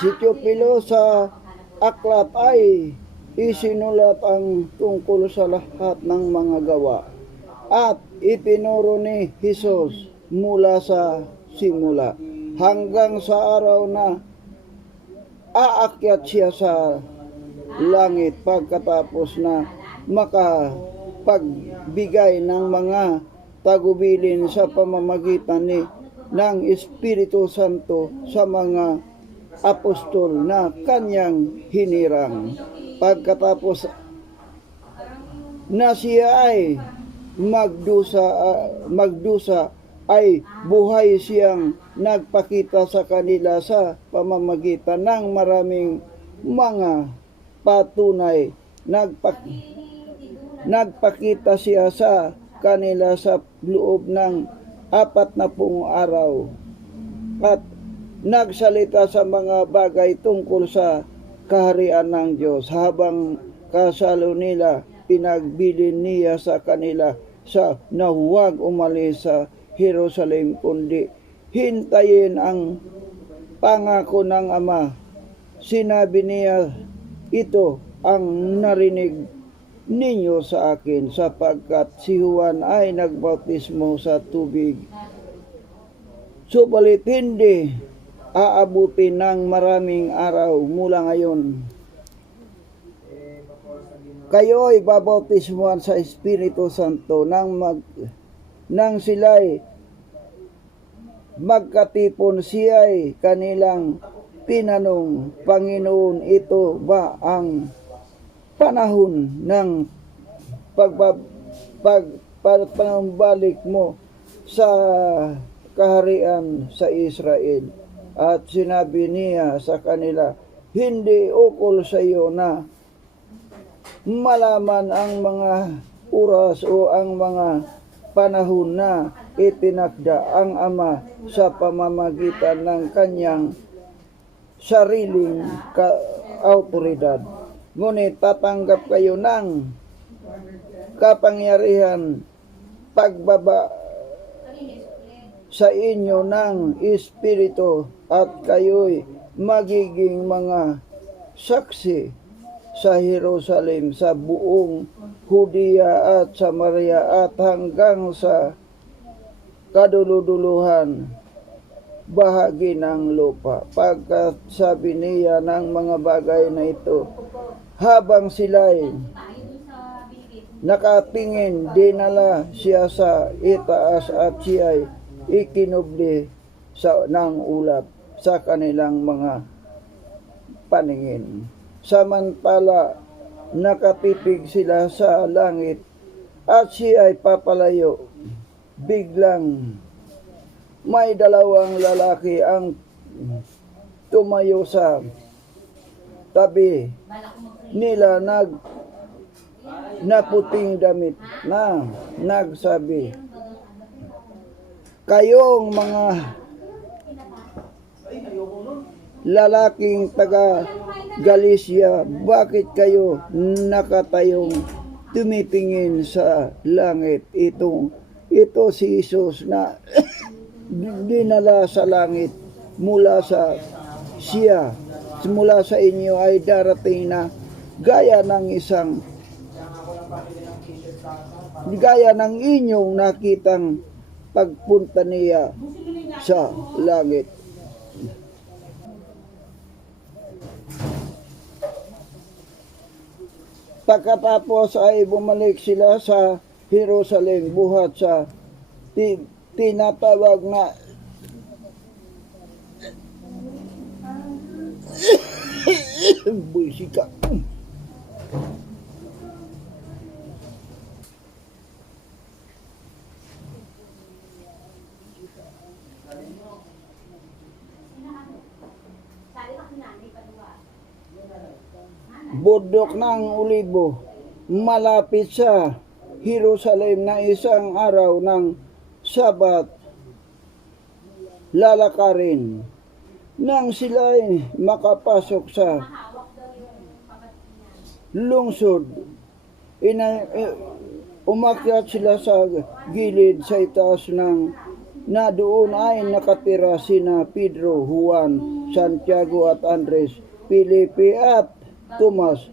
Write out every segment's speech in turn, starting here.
Si Teopilo sa aklat ay isinulat ang tungkol sa lahat ng mga gawa at ipinuro ni Jesus mula sa simula hanggang sa araw na aakyat siya sa langit pagkatapos na makapagbigay ng mga tagubilin sa pamamagitan ng Espiritu Santo sa mga apostol na kanyang hinirang. Pagkatapos na siya ay magdusa ay buhay siyang nagpakita sa kanila sa pamamagitan ng maraming mga patunay. Nagpakita siya sa kanila sa loob ng 40 araw at nagsalita sa mga bagay tungkol sa kaharian ng Diyos. Habang kasalo nila, pinagbilin niya sa kanila na huwag umalis sa Jerusalem, kundi hintayin ang pangako ng Ama. Sinabi niya, ito ang narinig ninyo sa akin, sapagkat si Juan ay nagbautismo sa tubig, subalit hindi aabutin ng maraming araw mula ngayon. Kayo ay babautismuhan sa Espiritu Santo nang sila'y magkatipon. Siya'y kanilang tinanong, Panginoon, ito ba ang panahon ng pagbalik mo sa kaharian sa Israel? At sinabi niya sa kanila, hindi ukol sa iyo na malaman ang mga oras o ang mga panahon na itinakda ang Ama sa pamamagitan ng kanyang sariling autoridad. Ngunit tatanggap kayo ng kapangyarihan pagbaba sa inyo ng Espiritu at kayo'y magiging mga saksi sa Jerusalem, sa buong Judea at Samaria at hanggang sa kaduluduluhan bahagi ng lupa. Pagkat sabi niya ng mga bagay na ito, habang sila'y nakatingin, dinala siya sa itaas at siya'y ikinubli ng ulap sa kanilang mga paningin. Samantala nakatitig sila sa langit at siya ay papalayo, biglang may dalawang lalaki ang tumayo sa tabi nila naputing damit na nagsabi, kayong mga lalaking taga Galicia, bakit kayo nakatayong tumitingin sa langit? Ito si Jesus na dinala sa langit mula sa inyo ay darating na gaya ng inyong nakitang pagpunta niya sa langit. Pagkatapos ay bumalik sila sa Jerusalem buhat sa tinatawag na Busika. Bundok ng Olibo, malapit sa Jerusalem na isang araw ng Sabat lalakarin. Nang sila ay makapasok sa lungsod, umakyat sila sa gilid sa itaas ng na doon ay nakatira sina Pedro, Juan, Santiago at Andres, Felipe at Tomas,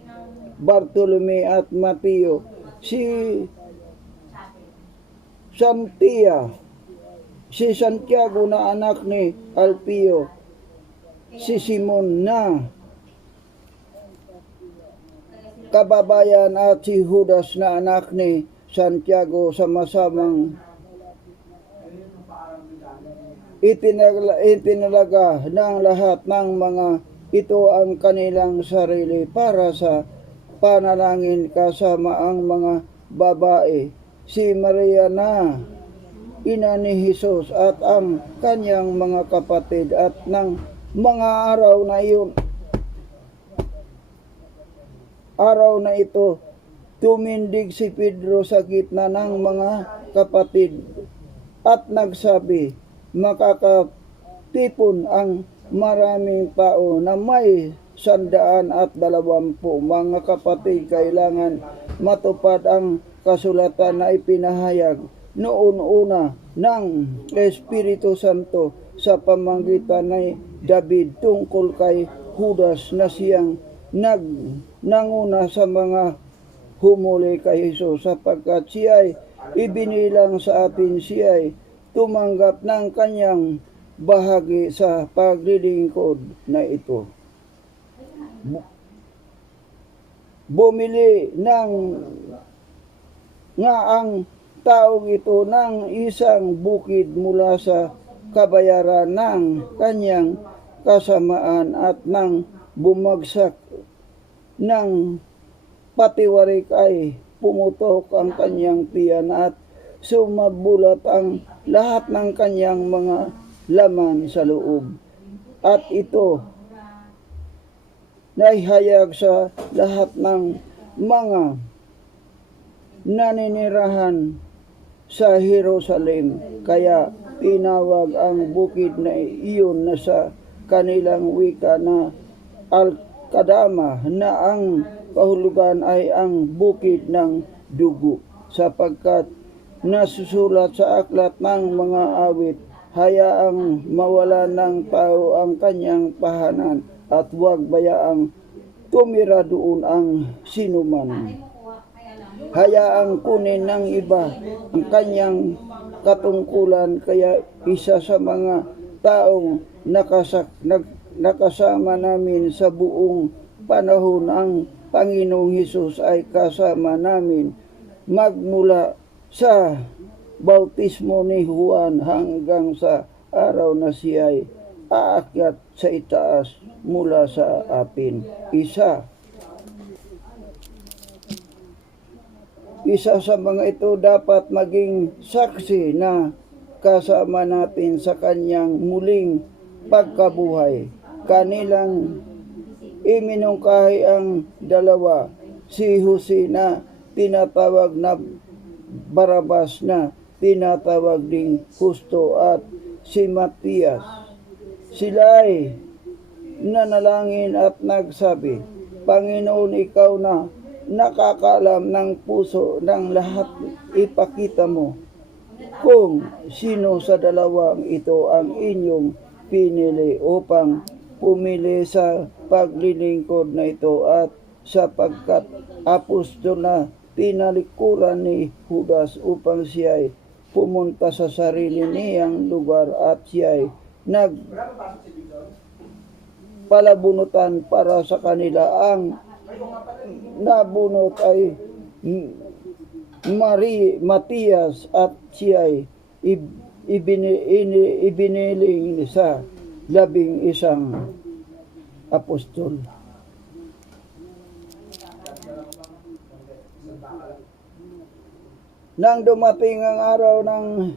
Bartolome at Mateo, si Santiago na anak ni Alpio, si Simon na kababayan at si Judas na anak ni Santiago, sama-samang itinalaga ng lahat ng mga ito ang kanilang sarili para sa panalangin kasama ang mga babae, si Maria na ina ni Jesus at ang kanyang mga kapatid. At ng mga araw na ito, tumindig si Pedro sa gitna ng mga kapatid at nagsabi, makakatipon ang maraming tao na may 120 mga kapatid. Kailangan matupad ang kasulatan na ipinahayag noon una ng Espiritu Santo sa pamamagitan ni David tungkol kay Judas na siyang nanguna sa mga humuli kay Jesus, sapagkat siya ay ibinilang sa atin, siya ay tumanggap ng kanyang bahagi sa paglilingkod na ito. Bumili nga ang taong ito ng isang bukid mula sa kabayaran ng kanyang kasamaan at nang bumagsak ng patiwarik ay pumutok ang kanyang tiyan at sumabulat ang lahat ng kanyang mga laman sa loob. At ito naihayag sa lahat ng mga naninirahan sa Jerusalem. Kaya tinawag ang bukid na iyon na sa kanilang wika na Al-Kadama, na ang kahulugan ay ang bukid ng dugo, sapagkat nasusulat sa aklat ng mga awit, hayaang mawala ng tao ang kanyang tahanan at huwag bayaang tumira doon ang sinuman. Hayaang kunin ng iba ang kanyang katungkulan. Kaya isa sa mga taong nakasama namin sa buong panahon ang Panginoong Hesus ay kasama namin magmula sa bautismo ni Juan hanggang sa araw na siya ay aakyat sa itaas mula sa atin. Isa sa mga ito dapat maging saksi na kasama natin sa kanyang muling pagkabuhay. Kanilang iminungkahi ang dalawa, si Jose na tinatawag na Barabas na tinatawag ding Justo at si Matias. Sila ay nanalangin at nagsabi, Panginoon, ikaw na nakakaalam ng puso ng lahat, ipakita mo kung sino sa dalawang ito ang inyong pinili upang pumili sa paglilingkod na ito, at sapagkat apostol na tinalikuran ni Judas upang siya ay pumunta sa sarili niyang lugar at siya ay nagpalabunutan para sa kanila. Ang nabunot ay Matias at siya ay ibiniling sa 11 apostol. Nang dumating ang araw ng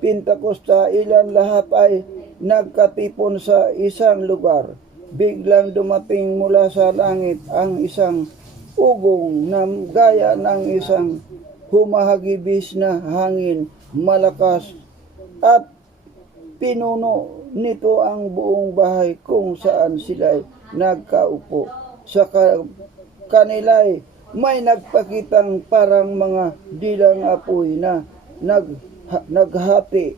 Pentakosta, ilan lahat ay nagkatipon sa isang lugar. Biglang dumating mula sa langit ang isang ugong na gaya ng isang humahagibis na hangin malakas, at pinuno nito ang buong bahay kung saan sila nagkaupo. Sa kanila'y may nagpakitang parang mga dilang apoy na naghati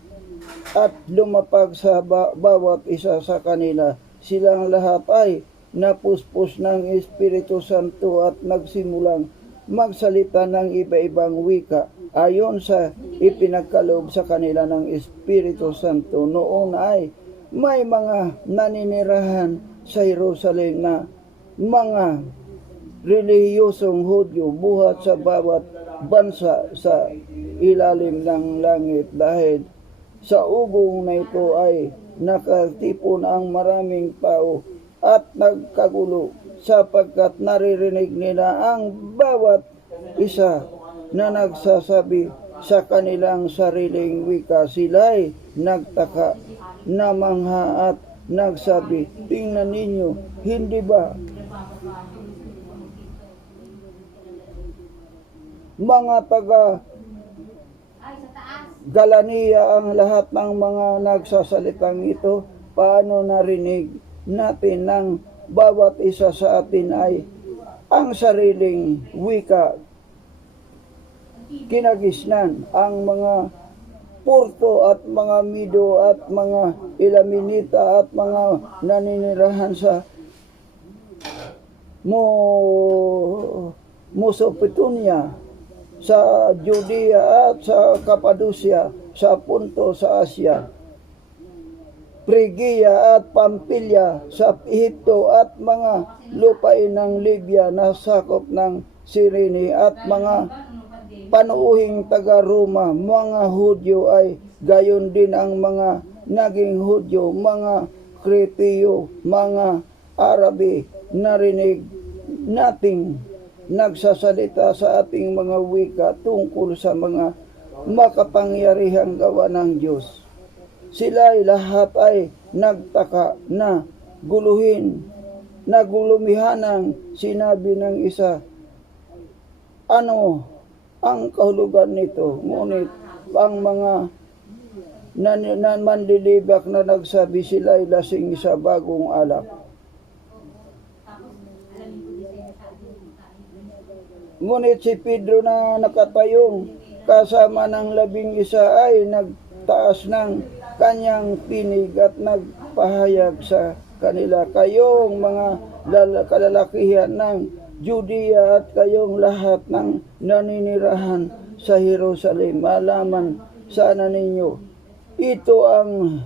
at lumapag sa bawat isa sa kanila. Silang lahat ay napuspos ng Espiritu Santo at nagsimulang magsalita ng iba-ibang wika ayon sa ipinagkaloob sa kanila ng Espiritu Santo. Noon ay may mga naninirahan sa Jerusalem na mga relihiyosong Hudyo buhat sa bawat bansa sa ilalim ng langit. Dahil sa ugong na ito ay nakatipon ang maraming tao at nagkagulo sapagkat naririnig nila ang bawat isa na nagsasabi sa kanilang sariling wika. Sila'y nagtaka, namangha at nagsabi, tingnan ninyo, hindi ba mga taga Galania ang lahat ng mga nagsasalitang ito? Paano narinig natin ng bawat isa sa atin ay ang sariling wika kinagisnan? Ang mga Porto at mga Mido at mga Ilaminita at mga naninirahan sa Mesopotamia, sa Judea at sa Cappadocia, sa Punto sa Asia, Phrygia at Pamphylia, sa Ehipto at mga lupain ng Libya na sakop ng Cyrene at mga panuuhing taga-Roma, mga Hudyo ay gayon din ang mga naging Hudyo, mga Kretiyo, mga Arabi. Narinig nating nagsasalita sa ating mga wika tungkol sa mga makapangyarihang gawa ng Diyos. Sila'y lahat ay nagtaka na gulumihanang sinabi ng isa, ano ang kahulugan nito? Ngunit ang mga manlilibak na nagsabi, sila'y lasing sa bagong alak. Ngunit si Pedro na nakatayong kasama ng 11 ay nagtaas ng kanyang tinig at nagpahayag sa kanila, kayong mga kalalakihan ng Judea at kayong lahat ng naninirahan sa Jerusalem, malaman sana ninyo, ito ang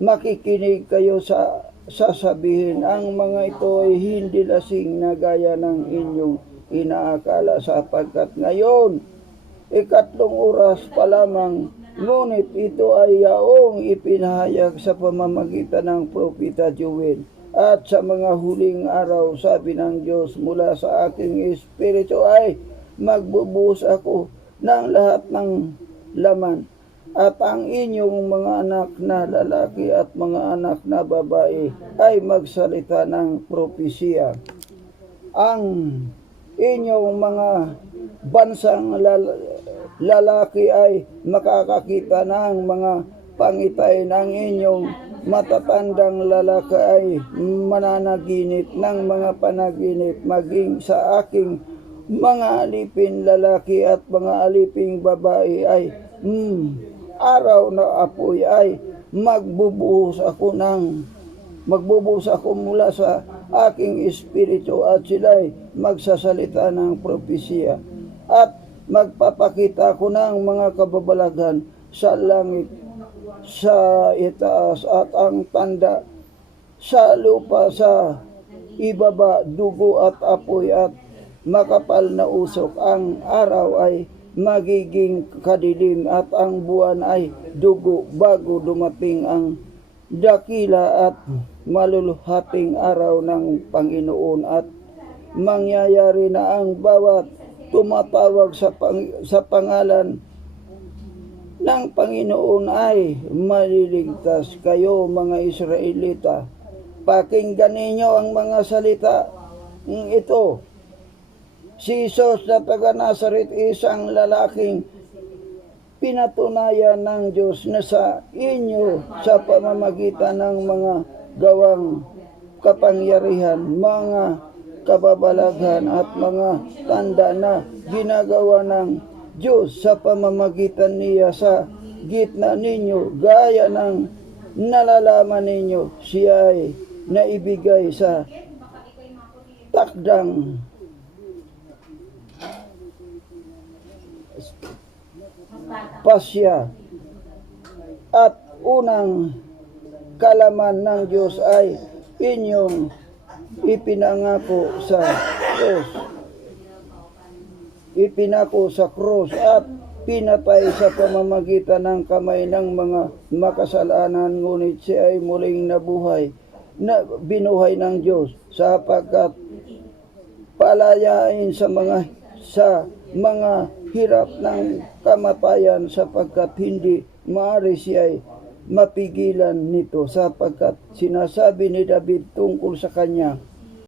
makikinig kayo sa sasabihin. Ang mga ito ay hindi lasing na gaya ng inyong inaakala, sapagkat ngayon, 3 oras pa lamang, ngunit ito ay yaong ipinahayag sa pamamagitan ng propeta Joel. At sa mga huling araw, sabi ng Diyos, mula sa aking espiritu ay magbubuhos ako ng lahat ng laman. At ang inyong mga anak na lalaki at mga anak na babae ay magsalita ng propesya. Ang inyong mga bansang lalaki ay makakakita ng mga pangitay, ng inyong matatandang lalaki ay mananaginip ng mga panaginip, maging sa aking mga alipin lalaki at mga aliping babae ay araw na apoy ay magbubuhos ako mula sa aking espiritu at sila'y magsasalita ng propesya at magpapakita ko ng mga kababalaghan sa langit, sa itaas at ang tanda sa lupa, sa ibaba, dugo at apoy at makapal na usok. Ang araw ay magiging kadilim at ang buwan ay dugo bago dumating ang dakila at maluluhating araw ng Panginoon, at mangyayari na ang bawat tumatawag sa pangalan ng Panginoon ay maliligtas. Kayo mga Israelita, pakinggan ninyo ang mga salita ito. Si Jesus na taga Nazaret, isang lalaking pinatunayan ng Diyos na sa inyo sa pamamagitan ng mga gawang kapangyarihan, mga kababalaghan at mga tanda na ginagawa ng Diyos sa pamamagitan niya sa gitna ninyo, gaya ng nalalaman ninyo, siya ay naibigay sa takdang pasya at unang kalaman ng Diyos ay inyong ipinangako sa krus. Ipinako sa krus at pinatay sa pamamagitan ng kamay ng mga makasalanan, ngunit siya ay muling nabuhay, na binuhay ng Diyos sapagkat palayain sa mga hirap ng kamatayan, sapagkat hindi maaari siya ay mapigilan nito, sapagkat sinasabi ni David tungkol sa kanya,